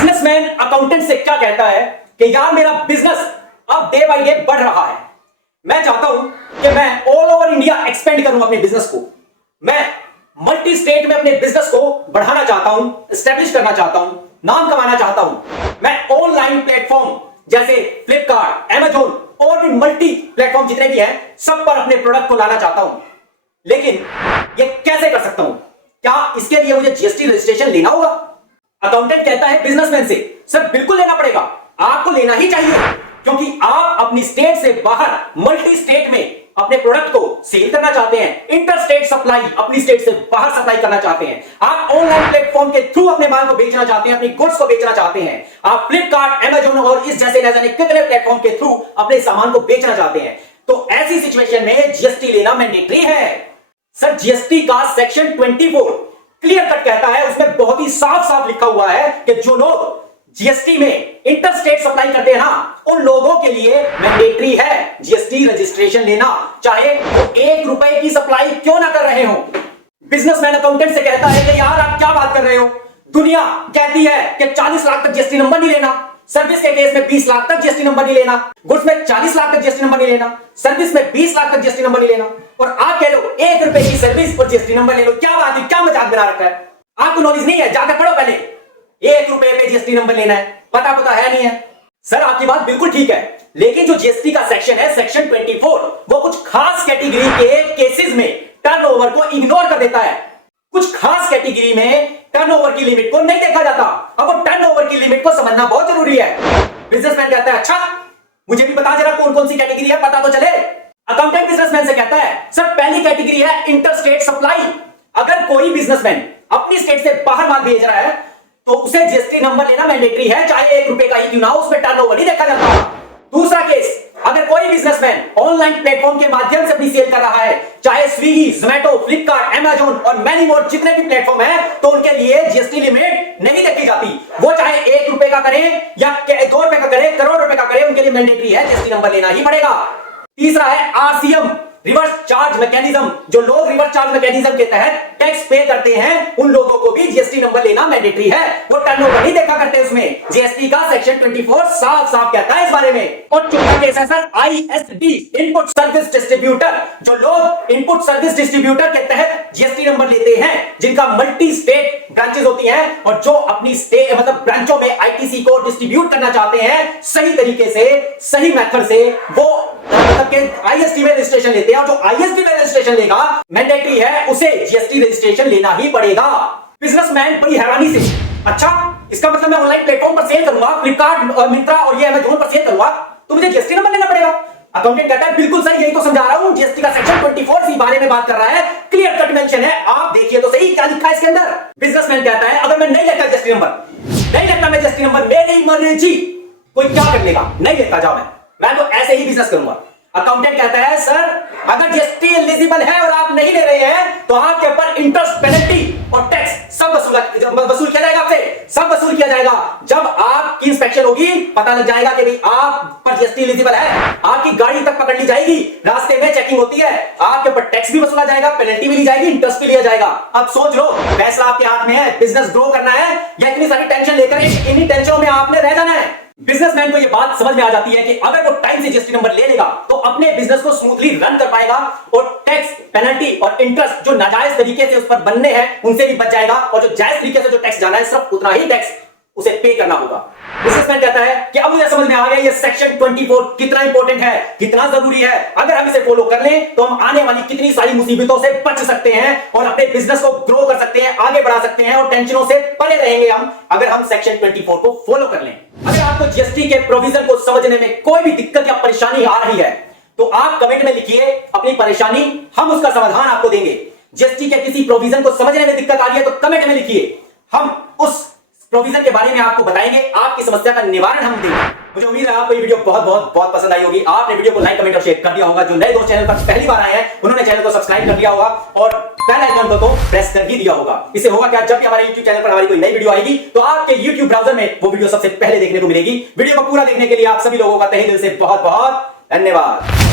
Businessman accountant से क्या कहता है कि यार मेरा बिजनेस अब डे बाय डे बढ़ रहा है, मैं चाहता हूं कि मैं ऑल ओवर इंडिया एक्सपेंड करूं अपने बिजनेस को, मैं मल्टी स्टेट में अपने बिजनेस को बढ़ाना चाहता हूं, एस्टेब्लिश करना चाहता हूं, नाम कमाना चाहता हूं। मैं ऑनलाइन प्लेटफॉर्म जैसे फ्लिपकार्ट, अमेजोन और भी मल्टी प्लेटफॉर्म जितने भी हैं सब पर अपने प्रोडक्ट को लाना चाहता हूं, लेकिन ये कैसे कर सकता हूं? क्या इसके लिए मुझे जीएसटी रजिस्ट्रेशन लेना होगा? अकाउंटेंट कहता है बिजनेसमैन से, सर बिल्कुल लेना पड़ेगा, आपको लेना ही चाहिए, क्योंकि आप अपनी स्टेट से बाहर मल्टी स्टेट में अपने प्रोडक्ट को सेल करना चाहते हैं, इंटर स्टेट सप्लाई अपनी स्टेट से बाहर सप्लाई करना चाहते हैं, आप ऑनलाइन प्लेटफॉर्म के थ्रू अपने माल को बेचना चाहते हैं, अपनी गुड्स को बेचना चाहते हैं, आप फ्लिपकार्ट, अमेजोन और इस जैसे न जाने कितने प्लेटफॉर्म के थ्रू अपने सामान को बेचना चाहते हैं। तो ऐसी सिचुएशन में जीएसटी लेना मैंडेटरी है। सर जीएसटी का सेक्शन 24 क्लियर कट कहता है, उसमें बहुत ही साफ साफ लिखा हुआ है कि जो लोग जीएसटी में इंटर स्टेट सप्लाई करते हैं ना, उन लोगों के लिए मैंडेटरी है जीएसटी रजिस्ट्रेशन लेना, चाहे वो 1 रुपए की सप्लाई क्यों ना कर रहे हो। बिजनेसमैन अकाउंटेंट से कहता है कि यार आप क्या बात कर रहे हो, दुनिया कहती है कि 40 लाख तक जीएसटी नंबर नहीं लेना, सर्विस के केस में 20 लाख तक जीएसटी नंबर नहीं लेना, गुड्स में 40 लाख तक जीएसटी नंबर नहीं लेना, सर्विस में 20 लाख तक जीएसटी नंबर नहीं लेना, और आप कह लो 1 रुपए की सर्विस और जीएसटी नंबर ले लो। क्या बात है, क्या मजाक बना रखा है? आपको नॉलेज नहीं है? जाकर पढ़ो पहले, 1 रुपए में जीएसटी नंबर लेना है, पता है नहीं है? सर आपकी बात बिल्कुल ठीक है, लेकिन जो जीएसटी का सेक्शन है सेक्शन 24 वो कुछ खास कैटेगरी के केसेस में टर्नओवर को इग्नोर कर देता है। कुछ खास कैटेगरी में टर्नओवर की लिमिट को नहीं देखा जाता। अब वो टर्नओवर की लिमिट को समझना बहुत जरूरी है। बिजनेसमैन कहता है अच्छा मुझे भी बता जरा कौन कौन सी कैटेगरी है, पता तो चले। अकाउंटेंट बिजनेसमैन से कहता है सर पहली कैटेगरी है इंटर स्टेट सप्लाई। अगर कोई बिजनेसमैन अपनी स्टेट से बाहर माल भेज रहा है तो उसे जीएसटी नंबर लेना मैंडेटरी है, चाहे 1 रुपए का ही क्यों ना हो, उसमें टर्नओवर नहीं देखा जाता। दूसरा केस, अगर कोई बिजनेसमैन ऑनलाइन प्लेटफॉर्म के माध्यम से अपनी सेल कर रहा है, चाहे स्विगी, जोमेटो, फ्लिपकार्ट, अमेजोन और मैनी मोर जितने भी प्लेटफॉर्म है, तो उनके लिए जीएसटी लिमिट नहीं देखी जाती। वो चाहे 1 रुपए का करे या 2 रुपए का करे, करोड़ रुपए का करे, उनके लिए मैंडेटरी है, जीएसटी नंबर लेना ही पड़ेगा। तीसरा है आरसीएम, रिवर्स चार्ज मैकेनिज्म। जो लोग रिवर्स चार्ज मैकेनिज्म के तहत टैक्स पे करते हैं उन लोगों को भी जीएसटी नंबर लेना मैंडेटरी है। वो टर्नओवर नहीं देखा करते उसमें। जीएसटी का सेक्शन 24 साफ साफ कहता है इस बारे में। और चौथा केस है sir ISD, input service distributor. जो लोग इनपुट सर्विस डिस्ट्रीब्यूटर के तहत जीएसटी नंबर लेते हैं, जिनका मल्टी स्टेट ब्रांचेस होती हैं और जो अपनी स्टेट मतलब ब्रांचों में आईटीसी को डिस्ट्रीब्यूट करना चाहते हैं सही तरीके से, सही मेथड से, वो आईएसटी में रजिस्ट्रेशन लेते हैं। और जो आईएसटी में रजिस्ट्रेशन लेगा मैंडेटरी है, उसे जीएसटी रजिस्ट्रेशन लेना ही पड़ेगा। बिजनेसमैन बड़ी हैरानी से, अच्छा इसका मतलब मैं ऑनलाइन प्लेटफॉर्म पर सेल करूंगा, फ्लिपकार्ट, मिंत्रा और ये अमेज़न पर सेल करूंगा, तो मुझे जीएसटी नंबर लेना पड़ेगा? अकाउंटेंट कहता है बिल्कुल सर, यही तो समझा रहा हूं। जीएसटी का सेक्शन 24 इसी बारे में बात कर रहा है, क्लियर कट मेंशन है, आप देखिए तो सही क्या लिखा है इसके अंदर। बिजनेसमैन कहता है अगर मैं नहीं लेता जीएसटी नंबर, नहीं लेता मैं जीएसटी नंबर, मेरी मर्जी, कोई क्या कर लेगा, नहीं लेता जाओ, मैं तो ऐसे ही बिजनेस करूंगा। अकाउंटेंट कहता है सर अगर जीएसटी एलिजिबल है और आप नहीं ले रहे हैं तो आपके ऊपर इंटरेस्ट, पेनल्टी और टैक्स सब वसूल किया जाएगा, आपसे सब वसूल किया जाएगा। जब आपकी इंस्पेक्शन होगी पता लग जाएगा कि भाई आप पर जीएसटी एलिजिबल है, आपकी गाड़ी तक पकड़ ली जाएगी, रास्ते में चेकिंग होती है, आपके ऊपर टैक्स भी वसूला जाएगा, पेनल्टी भी ली जाएगी, इंटरेस्ट भी लिया जाएगा। अब सोच लो फैसला आपके हाथ में है, बिजनेस ग्रो करना है या इतनी सारी टेंशन लेकर इन्हीं टेंशनों में आपने रह जाना है। बिजनेसमैन को यह बात समझ में आ जाती है कि अगर वो टाइम से जीएसटी नंबर ले लेगा तो अपने बिजनेस को स्मूथली रन कर पाएगा और टैक्स, पेनल्टी और इंटरेस्ट जो नाजायज तरीके से उस पर बनने हैं उनसे भी बच जाएगा, और जो जायज तरीके से जो टैक्स जाना है सिर्फ उतना ही टैक्स उसे पे करना होगा। बिजनेसमैन कहता है कि अब मुझे समझ में आ गया ये सेक्शन 24 कितना इंपॉर्टेंट है, कितना जरूरी है। अगर हम इसे फॉलो कर लें तो हम आने वाली कितनी सारी मुसीबतों से बच सकते हैं और अपने बिजनेस को ग्रो कर सकते हैं, आगे बढ़ा सकते हैं और टेंशनों से परे रहेंगे हम, अगर हम सेक्शन 24 को फॉलो कर लें। अगर आपको जीएसटी के प्रोविजन को समझने में कोई भी दिक्कत या परेशानी आ रही है तो आप कमेंट में लिखिए अपनी परेशानी, हम उसका समाधान आपको देंगे। जीएसटी के किसी प्रोविजन को समझने में दिक्कत आ रही है तो कमेंट में लिखिए, हम उस प्रोविजन के बारे में आपको बताएंगे, आपकी समस्या का निवारण हम देंगे। मुझे उम्मीद है आपको ये वीडियो बहुत पसंद आई होगी। आपने वीडियो को लाइक, कमेंट और शेयर कर दिया होगा। जो नए दोस्त चैनल पर पहली बार आए हैं उन्होंने चैनल को सब्सक्राइब कर दिया होगा और बेल आइकन को तो प्रेस कर ही दिया होगा। इससे होगा क्या, जब भी हमारे YouTube चैनल पर हमारी कोई नई वीडियो आएगी तो आपके YouTube ब्राउजर में वो वीडियो सबसे पहले देखने को मिलेगी। वीडियो को पूरा देखने के लिए आप सभी लोगों का तहे दिल से बहुत धन्यवाद।